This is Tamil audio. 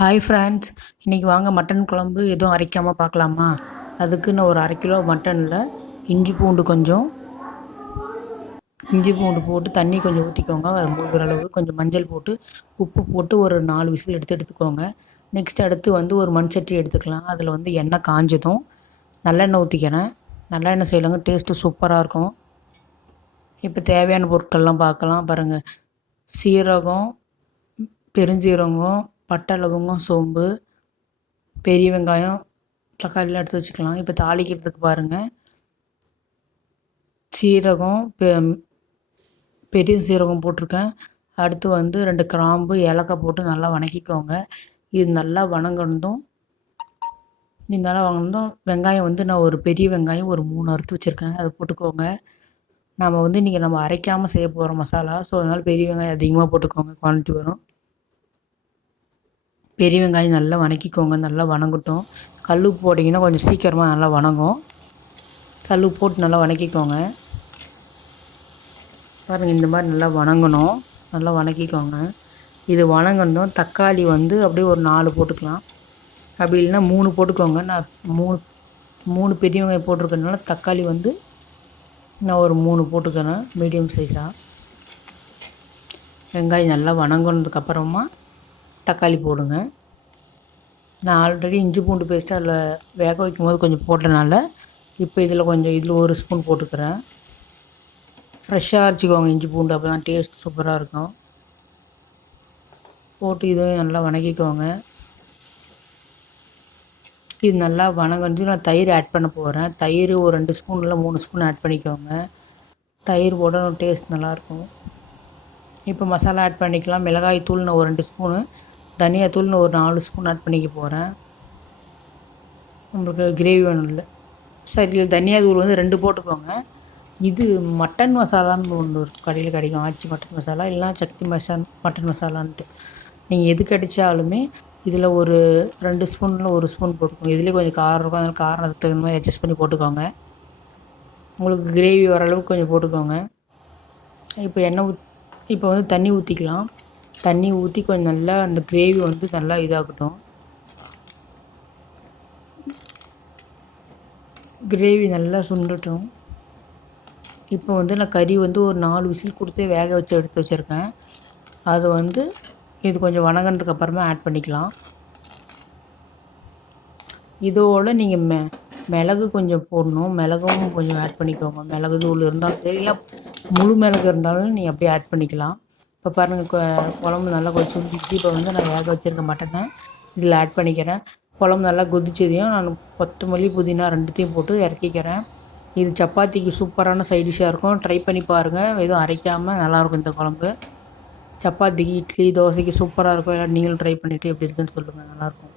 ஹாய் ஃப்ரெண்ட்ஸ், இன்றைக்கி வாங்க மட்டன் குழம்பு எதுவும் அரைக்காமல் பார்க்கலாமா? அதுக்கு நான் ஒரு 1/2 கிலோ மட்டனில் இஞ்சி பூண்டு போட்டு தண்ணி கொஞ்சம் ஊற்றிக்கோங்க. அது முழுகிற அளவு கொஞ்சம் மஞ்சள் போட்டு உப்பு போட்டு ஒரு 4 விசில் எடுத்துக்கோங்க. நெக்ஸ்ட் அடுத்து ஒரு மண் சட்டி எடுத்துக்கலாம். அதில் எண்ணெய் காஞ்சதும் நல்லெண்ணெய் ஊற்றிக்கிறேன். நல்லெண்ணெய் செய்யலைங்க, டேஸ்ட்டு சூப்பராக இருக்கும். இப்போ தேவையான பொருட்கள்லாம் பார்க்கலாம் பாருங்கள். சீரகம், பெருஞ்சீரகம், பட்டை, லவங்கம், சோம்பு, பெரிய வெங்காயம், தக்காளிலாம் எடுத்து வச்சுக்கலாம். இப்போ தாளிக்கிறதுக்கு பாருங்கள். சீரகம், பெரிய சீரகம் போட்டிருக்கேன். அடுத்து 2 கிராம்பு, ஏலக்காய் போட்டு நல்லா வணக்கிக்கோங்க. இது நல்லா வணங்கணும். வெங்காயம் நான் ஒரு பெரிய வெங்காயம் ஒரு 3 அறுத்து வச்சுருக்கேன், அதை போட்டுக்கோங்க. நம்ம இன்றைக்கி அரைக்காமல் செய்ய போகிறோம் மசாலா. ஸோ அதனால் பெரிய வெங்காயம் அதிகமாக போட்டுக்கோங்க, குவான்டிட்டி வரும். பெரிய வெங்காயம் நல்லா வணக்கிக்கோங்க, நல்லா வணங்கட்டும். கல் உப்பு போட்டிங்கன்னா கொஞ்சம் சீக்கிரமாக நல்லா வணங்கும். கல் உப்பு போட்டு நல்லா வணக்கிக்கோங்க. பாருங்கள், இந்த மாதிரி நல்லா வணங்கணும். நல்லா வணக்கிக்கோங்க. இது வணங்கணும். தக்காளி அப்படியே ஒரு 4 போட்டுக்கலாம். அப்படி இல்லைன்னா 3 போட்டுக்கோங்க. நான் 3 பெரிய வெங்காயம் போட்டிருக்கனால தக்காளி நான் ஒரு 3 போட்டுக்கிறேன், மீடியம் சைஸாக. வெங்காயம் நல்லா வணங்கினதுக்கப்புறமா தக்காளி போடுங்க. நான் ஆல்ரெடி இஞ்சி பூண்டு பேஸ்ட்டு அதில் வேக வைக்கும் போது கொஞ்சம் போட்டனால இப்போ இதில் 1 ஸ்பூன் போட்டுக்கிறேன். ஃப்ரெஷ்ஷாக அரைச்சிக்கோங்க இஞ்சி பூண்டு, அப்போ தான் டேஸ்ட் சூப்பராக இருக்கும். போட்டு இதையும் நல்லா வணக்கிக்கோங்க. இது நல்லா வணங்கி நான் தயிர் ஆட் பண்ண போகிறேன். தயிர் ஒரு 2 ஸ்பூன் இல்லை 3 ஸ்பூன் ஆட் பண்ணிக்கோங்க. தயிர் போட டேஸ்ட் நல்லாயிருக்கும். இப்போ மசாலா ஆட் பண்ணிக்கலாம். மிளகாய் தூள் நான் ஒரு 2 ஸ்பூனு, தனியாத்தூள் நான் ஒரு 4 ஸ்பூன் ஆட் பண்ணிக்க போகிறேன். நம்மளுக்கு கிரேவி வேணும் இல்லை சரி. தனியாத்தூள் 2 போட்டுக்கோங்க. இது மட்டன் மசாலான்னு ஒன்று ஒரு கடையில் கிடைக்கும், ஆச்சி மட்டன் மசாலா இல்லைனா சக்தி மட்டன் மசாலான்ட்டு. நீங்கள் எது கிடைச்சாலுமே இதில் ஒரு 2 ஸ்பூனில் 1 ஸ்பூன் போட்டுக்கோங்க. இதுலேயே கொஞ்சம் காரம் இருக்கும், அதனால் காரத்துக்கு தகுந்த மாதிரி அட்ஜஸ்ட் பண்ணி போட்டுக்கோங்க. உங்களுக்கு கிரேவி வர அளவுக்கு கொஞ்சம் போட்டுக்கோங்க. இப்போ தண்ணி ஊற்றிக்கலாம். தண்ணி ஊற்றி கொஞ்சம் நல்லா அந்த கிரேவி நல்லா இதாகட்டும். கிரேவி நல்லா சுண்டட்டும். இப்போ நான் கறி ஒரு 4 விசில் கொடுத்தே வேக வச்சு எடுத்து வச்சுருக்கேன். அது இது கொஞ்சம் வணங்கினதுக்கு அப்புறமா ஆட் பண்ணிக்கலாம். இதோடு நீங்கள் மிளகு கொஞ்சம் போடணும். மிளகும் கொஞ்சம் ஆட் பண்ணிக்கோங்க. மிளகு தூள் இருந்தாலும் சரி, இல்லை முழு மிளகு இருந்தாலும் நீங்கள் அப்படியே ஆட் பண்ணிக்கலாம். இப்போ பாருங்கள், குழம்பு நல்லா கொதிச்சு. இப்போ நான் வேக வச்சுருக்க மட்டனை இதில் ஆட் பண்ணிக்கிறேன். குழம்பு நல்லா கொதிச்சதையும் நான் கொத்தமல்லி, புதினா 2த்தையும் போட்டு இறக்கிக்கிறேன். இது சப்பாத்திக்கு சூப்பரான சைட் டிஷ்ஷாக இருக்கும். ட்ரை பண்ணி பாருங்கள். எதுவும் அரைக்காமல் நல்லாயிருக்கும் இந்த குழம்பு. சப்பாத்திக்கு, இட்லி, தோசைக்கு சூப்பராக இருக்கும். எல்லாம் நீங்களும் ட்ரை பண்ணிவிட்டு எப்படி இருக்குன்னு சொல்லுங்கள். நல்லாயிருக்கும்.